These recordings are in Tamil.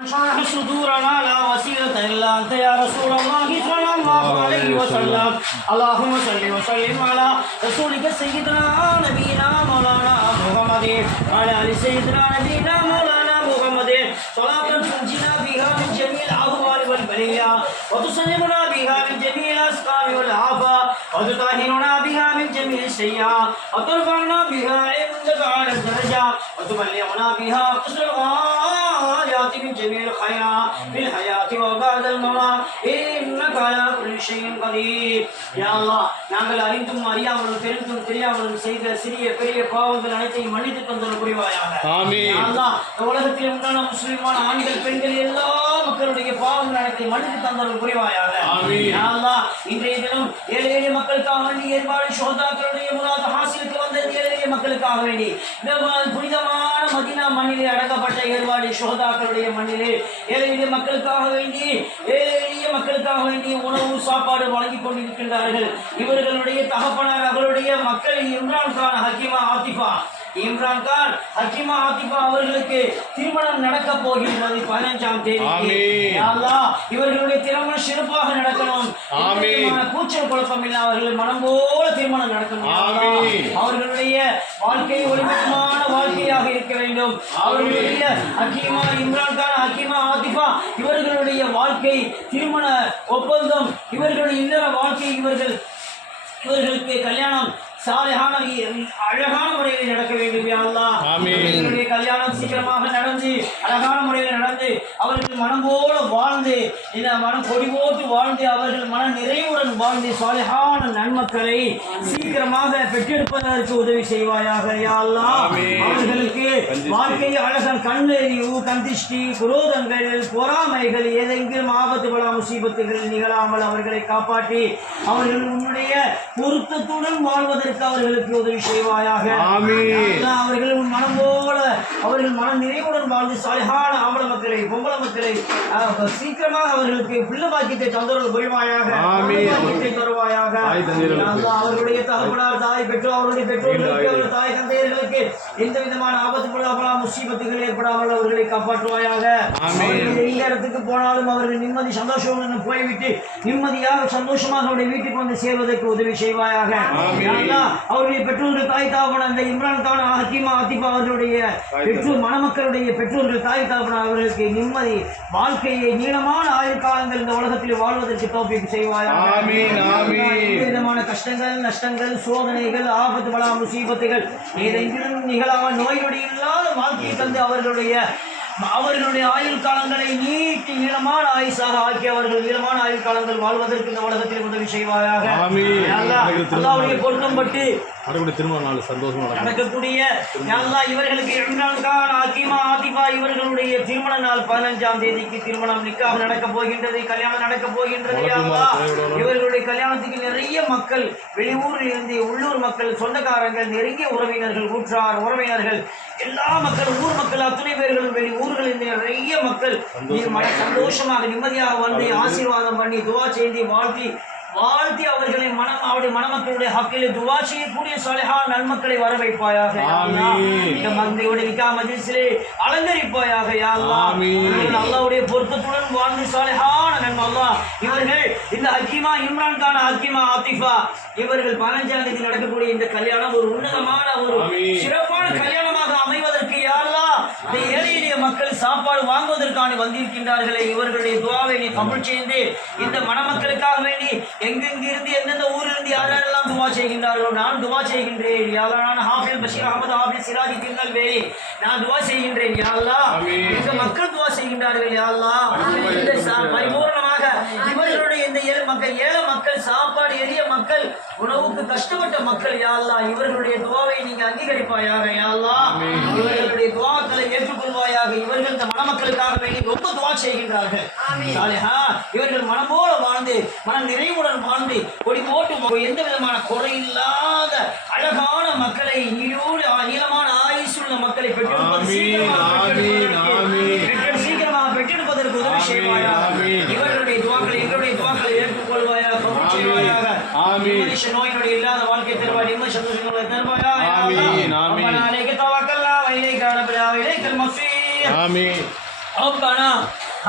شرح صدورنا لا وسيلة إلا أنت يا رسول الله صلى الله عليه وسلم اللهم صل وسلم على رسولك سيدنا نبينا مولانا محمد وعلى آل سيدنا نبينا مولانا محمد صلاة تنجينا بها من جميع الأهوال والبلية وتسلمنا بها من جميع الأسقام والآفات وتطهرنا بها من جميع السيئات وترفعنا بها عندك على الدرجة وتبلغنا بها قصر الغايات من جميع الخيرات في الحياة وبعد الممات إنك على كل شيء قدير يا الله நாங்கள் அறிந்தும் அறியாமலும் தெரிந்தும் தெரியாமலும் செய்த சிறிய பெரிய பாவங்கள் அனைத்தையும் மன்னித்து தந்தல் புரிவாயாக ஆமீன். யா அல்லாஹ், இந்த உலகத்தில் உண்டான முஸ்லிமான ஆண்கள் பெண்கள் எல்லா மக்களுடைய பாவங்கள் அனைத்தையும் மன்னித்து தந்தல் புரிவாயாக ஆமீன். யா அல்லாஹ், இன்றைய தினம் ஏழை எளிய மக்களுக்காக வேண்டி ஏற்பாடு சோதாக்களுடைய முராத ஹாசிலுக்கு வந்த இந்த ஏழை மக்களுக்காக வேண்டி புனிதமான மதினா மண்ணிலே அடக்கப்பட்ட ஏற்பாடு சோதாக்களுடைய மண்ணிலே. ஏழை எளிய மக்களுக்காக வேண்டி ஏழை எளிய மக்களுக்காக வேண்டி உணவு சாப்பாடு வழங்கி கொண்டிருக்கின்றார்கள். இவர்களுடைய தகப்பனார் அவருடைய மக்கள் இம்ரான் கான் ஹக்கீமா ஆத்திஃபா. இம்ரான் கான் ஹக்கீமா ஆத்திஃபா அவர்களுக்கு திருமணம் நடக்க போகின்றது பதினஞ்சாம் தேதி இவர்களுடைய திருமணம் சிறப்பாக நடக்கணும். கூச்சல் குழப்பம் இல்லை அவர்கள் மனம் போல திருமணம் நடக்கணும். அவர்களுடைய வாழ்க்கை ஒளிமயமான வாழ்க்கையாக இருக்க வேண்டும். அவர்களுடைய ஹக்கீமா இம்ரான் கான் ஹக்கீமா ஆதிஃபா இவர்களுடைய வாழ்க்கை திருமண ஒப்பந்தம் இவர்களுடைய இல்லற வாழ்க்கை இவர்கள் இவர்களுக்கு கல்யாணம் சாலையான அழகான முறையில் நடக்க வேண்டும். இவர்களுடைய கல்யாணம் சீக்கிரமாக நடந்து அழகான முறையில் நடந்து அவர்கள் மனம் போல வாழ்ந்து இந்த மனம் கொடி போட்டு வாழ்ந்து அவர்கள் மன நிறைவுடன் வாழ்ந்து சாலையான நன்மக்களை சீக்கிரமாக பெற்றிருப்பதற்கு உதவி செய்வாயாக யாழ்லா அவர்களுக்கு வாழ்க்கையை அழகன் கண்ணறிவு கந்திஷ்டி குரோதங்கள் பொறாமைகள் ஏதெங்கிலும் ஆபத்து பல முசீபத்துகள் நிகழாமல் அவர்களை காப்பாற்றி அவர்கள் உன்னுடைய பொருத்தத்துடன் வாழ்வதற்கு அவர்களுக்கு உதவி செய்வாயாக. அவர்கள் உன் மனம் போல அவர்கள் மனம் நிறைவுடன் வாழ்ந்து சலிகான ஆம்பள மக்களை பொம்பள மக்களை சீக்கிரமாக அவர்களுக்கு பிள்ளை பாக்கியத்தை தந்தரவு கொள்வாயாக. தருவாயாக. அவர்களுடைய தகவலால் தாய் பெற்றோர் அவருடைய பெற்றோர்களுக்கு அவருடைய தாய் தந்தையர்களுக்கு எந்த விதமான ஆபத்து முசீபத்துகள் ஏற்படாமல் அவர்களை காப்பாற்றுவாயாக. எந்த இடத்துக்கு போனாலும் அவர்கள் நிம்மதி சந்தோஷம் போய்விட்டு நிம்மதியாக சந்தோஷமாக அவருடைய வீட்டுக்கு வந்து சேர்வதற்கு உதவி செய்வாயாக. அவருடைய பெற்றோர்கள் தாய் தாபன அந்த இம்ரான் கான் ஹக்கீமா ஆத்திபா அவர்களுடைய பெற்றோர் மணமக்களுடைய பெற்றோர்கள் தாய் தாபன அவர்களுக்கு நிம்மதி வாழ்க்கையை நீளமான ஆயுள் காலங்கள் இந்த உலகத்தில் வாழ்வதற்கு தோப்பிக்கு செய்வாயாக. விதமான கஷ்டங்கள் நஷ்டங்கள் சோதனைகள் ஆபத்து பலா முசீபத்துகள் ஏதெங்கிலும் நிகழாமல் நோய் நொடி இல்லாத வாழ்க்கை வாழ்க்கையை தந்து அவர்களுடைய அவர்களுடைய ஆயுள் காலங்களை நீட்டி நீளமான ஆயுசாக ஆக்கி அவர்கள் நீளமான ஆயுள் காலங்கள் வாழ்வதற்கு இந்த உலகத்தில் உதவி செய்வாயாக. பொருத்தம் பட்டு வரக்கூடிய திருமண நாள் சந்தோஷமா நடக்கும். நடக்கக்கூடிய இவர்களுக்கு இம்ரான் கான் ஹக்கீமா ஆதிபா இவர்களுடைய திருமண நாள் பதினஞ்சாம் தேதிக்கு திருமணம் நிக்காக நடக்க போகின்றது கல்யாணம் நடக்க போகின்றது. இவர்களுடைய கல்யாணத்துக்கு நிறைய மக்கள் வெளியூரில் இருந்து உள்ளூர் மக்கள் சொந்தக்காரங்கள் நெருங்கிய உறவினர்கள் ஊற்றார் உறவினர்கள் எல்லா மக்கள் ஊர் மக்கள் அத்தனை பேர்களும் வெளி ஊர்களில் இருந்து நிறைய மக்கள் சந்தோஷமாக நிம்மதியாக வந்து ஆசீர்வாதம் பண்ணி துவா செய்து வாழ்த்தி வாழ்த்தி அவர்களை மனம் அவருடைய மணமக்களுடைய ஹக்கிலே துவா செய்யக்கூடிய சலஹா நன்மக்களை வர வைப்பாயாக யா அல்லாஹ். ஆமீன். இந்த மந்தையுடைய நிக்கா மஜிஸிலே அலங்கரிப்பாயாக யா அல்லாஹ். ஆமீன். இவர்கள் அல்லாஹ்வுடைய பொருத்தத்துடன் வாழ்ந்து சாலிஹான நன்மை இவர்கள் இந்த ஹக்கீமா இம்ரான் கான் ஹக்கீமா ஆத்திஃபா இவர்கள் பதினஞ்சாம் தேதி நடக்கக்கூடிய இந்த கல்யாணம் ஒரு உன்னதமான ஒரு. சிறப்பான கல்யாணமாக அமைவதற்கு இந்த ஏழை எளிய மக்கள் சாப்பாடு வாங்குவதற்கான வந்திருக்கின்றார்களே இவர்களுடைய துவாவை நீ கபுல் செய்து இந்த மணமக்களுக்காக வேண்டி எங்கெங்க இருந்து எந்தெந்த ஊரில் இருந்து யாரெல்லாம் துவா செய்கின்றார்களோ நான் துவா செய்கின்றேன். யாரா நான் ஹாஃபில் பஷீர் அகமது ஹாஃபில் சிராஜி திங்கள் வேலி நான் துவா செய்கின்றேன் யா அல்லாஹ். ஆமீன். இந்த மக்கள் துவா செய்கின்றார்கள் யா அல்லாஹ். இந்த சா- பரிபூர்ணமாக இவர்களுடைய இந்த ஏழை மக்கள் ஏழை மக்கள் சாப்பாடு எளிய மக்கள் உணவுக்கு கஷ்டப்பட்ட மக்கள் யா அல்லாஹ் இவர்களுடைய துவாவை நீங்க அங்கீகரிப்பாயாக யா அல்லாஹ் இவர்களுடைய துவாக்களை ஏற்றுக்கொள்வாயாக இவர்கள் இந்த மணமக்களுக்காக வேண்டி ரொம்ப துவா செய்கின்றார்கள். இவர்கள் மனம் போல வாழ்ந்து மன நிறைவுடன் வாழ்ந்து கொடி போட்டு எந்த விதமான குறை இல்லாத அழகான மக்களை நீரோடு ஆ- நீளமான ஆயுசுள்ள மக்களை பெற்றெடுப்பது சீக்கிரமாக பெற்றெடுப்பதற்கு உதவி ஆமீன், ஆமீன். நிம்மதி நோய் நொடி இல்லாத வாழ்க்கை தருவாய் நிம்மதி சந்தோஷங்களை தருவாயா யா ஆமீன், அல்லாஹ். ஆமீன். ரப்பனா அலைக்க தவக்கல்னா வ இலைக்க நபனா வ இலைக்கல் மஸீர் ஆமீன் ربنا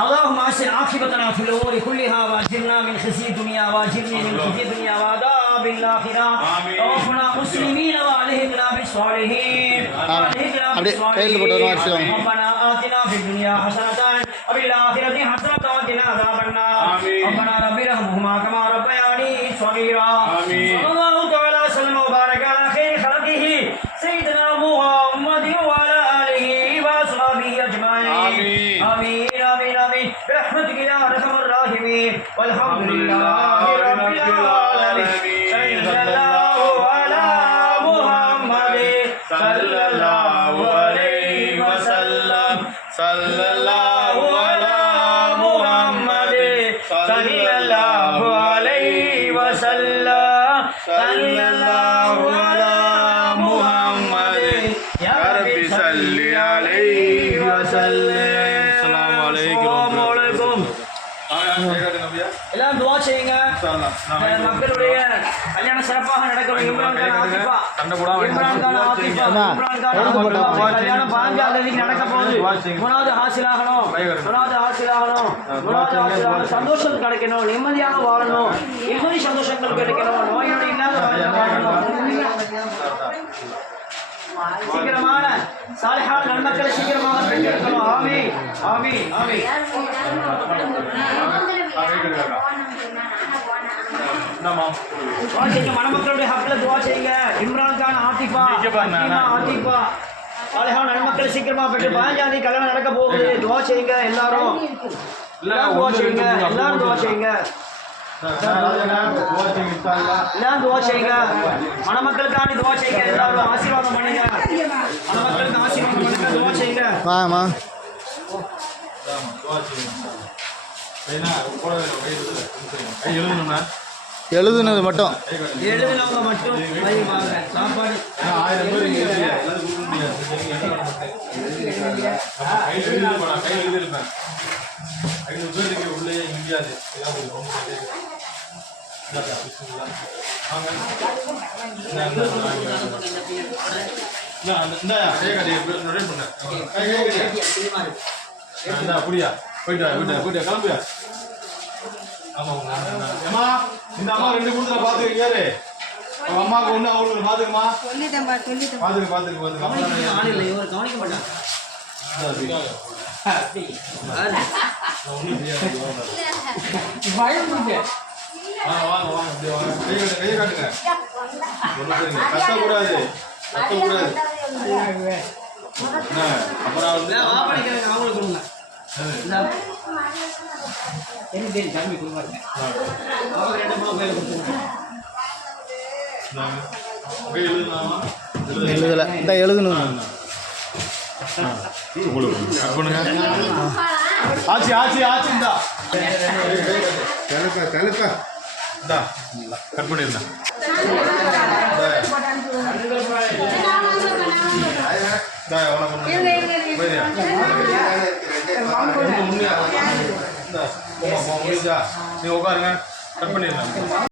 اللهم احسن عاقبتنا في الامور كلها واجرنا من خزي الدنيا واجرني من خزي الدنيا وعذاب الاخره آمين. توفنا مسلمين والهكنا بالصالحين والهكنا அப்படியே கையில் போட்டு ஒரு மாதிரி செய்வாங்க. ربنا آتنا في الدنيا حسنة وفي الآخرة حسنة وقنا عذاب النار آمين. ربنا رب ارحمهما كما ربياني صغيرا آمين. صلى الله تعالى وسلم وبارك على خير خلقه سيدنا محمد وعلى آله وأصحابه أجمعين آمين. آمين آمين آمين برحمتك يا أرحم الراحمين والحمد لله رب العالمين صلى الله على محمد صلى الله عليه وسلم صلى الله மக்களுடைய கல்யாணம் சிறப்பாக இம்ரான் கான் இம்ரான் கான் இம்ரான் கான் வா. கல்யாணம் பதினஞ்சாம் தேதிக்கு நடக்க போகுது. மூணாவது ஹாசிலாகணும். மூணாவது ஹாசிலாகணும். மூணாவது ஹாசிலாகணும். சந்தோஷம் கிடைக்கணும். நிம்மதியாக வாழணும். நிம்மதி சந்தோஷங்கள் கிடைக்கணும். இல்லாத சீக்கிரமான சாலிஹான நன்மக்களை சீக்கிரமாக ஆமி ஆமி ஆமி துவா செய்யுங்க மணமக்களுடைய ஹக்கில் துவா செய்யுங்க. இம்ரான் கான் ஆத்திஃபா ஆத்திஃபா. சாலிஹான நன்மக்களை சீக்கிரமா பெற்று பதினஞ்சாம் தேதி கல்யாணம் நடக்க போகுது. துவா செய்யுங்க எல்லாரும். எல்லாரும் துவா செய்யுங்க எல்லாரும் துவா செய்யுங்க. எல்லாரும் துவா செய்யுங்க. மணமக்களுக்காண்டி துவா செய்யுங்க எல்லாரும் ஆசீர்வாதம் பண்ணுங்க. மணமக்களுக்கு ஆசீர்வாதம் பண்ணுங்க துவா செய்யுங்க. வாமா எழுதணும்னா எழுதுனது மட்டும் எழுதினவங்க மட்டும் சாப்பாடு அப்படியா? போயிட்டு போயிட்டு போயிட்டு கிளம்புயா. ஏம்மா, இந்த அம்மா ரெண்டு கொடுத்துல பாத்துக்க யாரு அவங்க அம்மாவுக்கு ஒண்ணு அவங்களுக்கு பாத்துக்கமா சொல்லிட்டேன்பா சொல்லிட்டேன் பாத்துக்க பாத்துக்க பாத்துக்க. ஆள் இல்லை இவர் கவனிக்க மாட்டாங்க வாங்க. வாங்க வாங்க அப்படியே வாங்க. கையை காட்டுங்க. கையை காட்டுங்க கத்தக்கூடாது. என்ன? அப்புறம் வந்து அவங்களுக்கு. எனக்கு தெரியும் தம்பி கொடுங்க அவங்க ரெண்டு மூணு பேர் கொடுத்துருங்க இந்தாங்க. கை எழுதுனாமா எழுதலை. இந்த எழுதணும். ஆச்சி ஆச்சி ஆச்சி இந்தா. தலுப்பா தலுப்பா. இந்தா. கட் பண்ணிருந்தேன் இந்தா எவ்வளோ உண்மையா நீ உட்காருங்க கட் பண்ணிடலாம்